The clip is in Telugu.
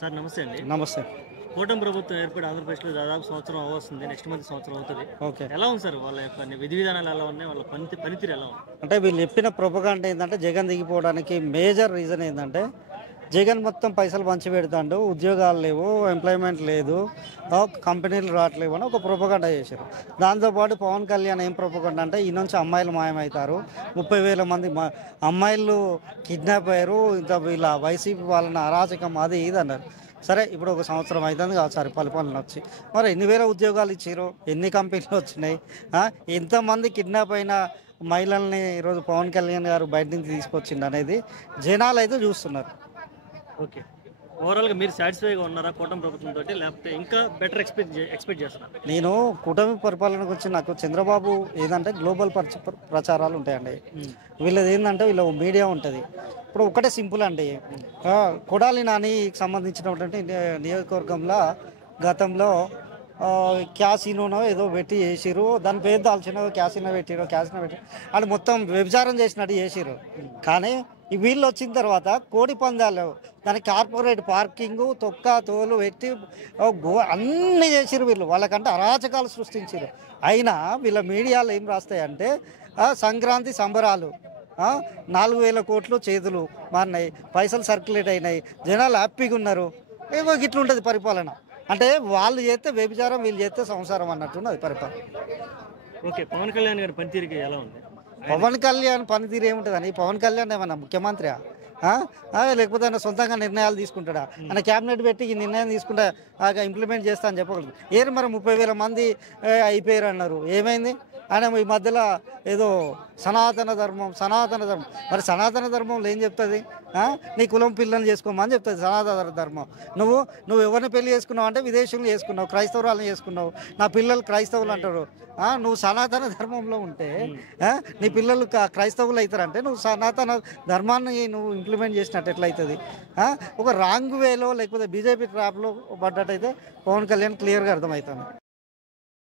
సార్ నమస్తే అండి. నమస్తే. కూటమి ప్రభుత్వం ఏర్పడి ఆంధ్రప్రదేశ్‌లో దాదాపు సంవత్సరం అవ్వొస్తుంది. నెక్స్ట్ మంత్ సంవత్సరం అవుతది. ఓకే. ఎలా ఉంది సార్ వాళ్ళ యొక్క విధి విధానాలు ఎలా ఉన్నాయి? వాళ్ళ పనితీరు ఎలా ఉంది? అంటే వీళ్ళు చెప్పిన ప్రొపగాండా ఏంటంటే జగన్ దిగిపోవడానికి మేజర్ రీజన్ ఏంటంటే జగన్ మొత్తం పైసలు పంచి పెడతాడు, ఉద్యోగాలు లేవు, ఎంప్లాయ్మెంట్ లేదు, కంపెనీలు రావట్లేవు అని ఒక ప్రొపగాండా చేశారు. దాంతోపాటు పవన్ కళ్యాణ్ ఏం ప్రొపగాండా అంటే ఈ నుంచి అమ్మాయిలు మాయమవుతారు, 30,000 మంది అమ్మాయిలు కిడ్నాప్ అయ్యారు, ఇంత వీళ్ళ వైసీపీ వాళ్ళని అరాచకం అది ఇది అన్నారు. సరే, ఇప్పుడు ఒక సంవత్సరం అవుతుంది కాదు సార్ పరిపాలన వచ్చి, మరి ఎన్ని వేల ఉద్యోగాలు ఇచ్చారు, ఎన్ని కంపెనీలు వచ్చినాయి, ఎంతమంది కిడ్నాప్ అయిన మహిళల్ని ఈరోజు పవన్ కళ్యాణ్ గారు బయట నుంచి తీసుకొచ్చిండు అనేది జనాలు అయితే చూస్తున్నారు. ఓకే. ఓవరాల్గా మీరు సాటిస్ఫైగా ఉన్నారా కూటమి ప్రభుత్వంతో, లేకపోతే ఇంకా బెటర్ ఎక్స్పెక్ట్ చేస్తున్నారు? నేను కూటమి పరిపాలన గురించి నాకు చంద్రబాబు ఏదంటే గ్లోబల్ ప్రచారాలు ఉంటాయండి. వీళ్ళది ఏంటంటే వీళ్ళ మీడియా ఉంటుంది. ఇప్పుడు ఒకటే సింపుల్ అండి, కొడాలి నానికి సంబంధించినటువంటి నియోజకవర్గంలో గతంలో క్యాసినోనో ఏదో పెట్టి చేసిరు, దాని పేరు దాల్చిన క్యాసినో పెట్టిరు అని మొత్తం వ్యభిచారం చేసినట్టు చేసిరు. కానీ వీళ్ళు వచ్చిన తర్వాత కోడి పందాలు, దానికి కార్పొరేట్ పార్కింగు, తొక్క తోలు పెట్టి అన్నీ చేసిరు వీళ్ళు. వాళ్ళకంటే అరాచకాలు సృష్టించారు. అయినా వీళ్ళ మీడియాలో ఏం రాస్తాయంటే సంక్రాంతి సంబరాలు, 4,000 కోట్లు చేతులు మారినాయి, పైసలు సర్క్యులేట్ అయినాయి, జనాలు హ్యాపీగా ఉన్నారు, ఏమో గిట్లుంటుంది పరిపాలన. అంటే వాళ్ళు చేస్తే వ్యభిచారం, వీళ్ళు చేస్తే సంసారం అన్నట్టున్నది పరిపాలన. ఓకే. పవన్ కళ్యాణ్ గారి పనితీరుకి ఎలా ఉంది? పవన్ కళ్యాణ్ పనితీరు ఏముంటుందని? పవన్ కళ్యాణ్ ఏమన్నా ముఖ్యమంత్రి లేకపోతే ఆయన సొంతంగా నిర్ణయాలు తీసుకుంటాడా? ఆయన క్యాబినెట్ పెట్టి ఈ నిర్ణయం తీసుకుంటా ఇంప్లిమెంట్ చేస్తా అని చెప్పగలరు. ఏరు మరి 30,000 మంది అయిపోయారు అన్నారు, ఏమైంది? ఆయన ఈ మధ్యలో ఏదో సనాతన ధర్మం మరి సనాతన ధర్మంలో ఏం చెప్తుంది? నీ కులం పిల్లల్ని చేసుకోమని చెప్తుంది సనాతన ధర్మం. నువ్వు ఎవరిని పెళ్లి చేసుకున్నావు అంటే విదేశీయులు చేసుకున్నావు, క్రైస్తవురాలను చేసుకున్నావు, నా పిల్లలు క్రైస్తవులు అంటారు. నువ్వు సనాతన ధర్మంలో ఉంటే నీ పిల్లలు క్రైస్తవులు అవుతారంటే నువ్వు సనాతన ధర్మాన్ని నువ్వు ఇంప్లిమెంట్ చేసినట్టు ఎట్లయితుంది? ఒక రాంగ్ వేలో లేకపోతే బీజేపీ ట్రాప్లో పడ్డట్టయితే పవన్ కళ్యాణ్ క్లియర్గా అర్థమవుతుంది.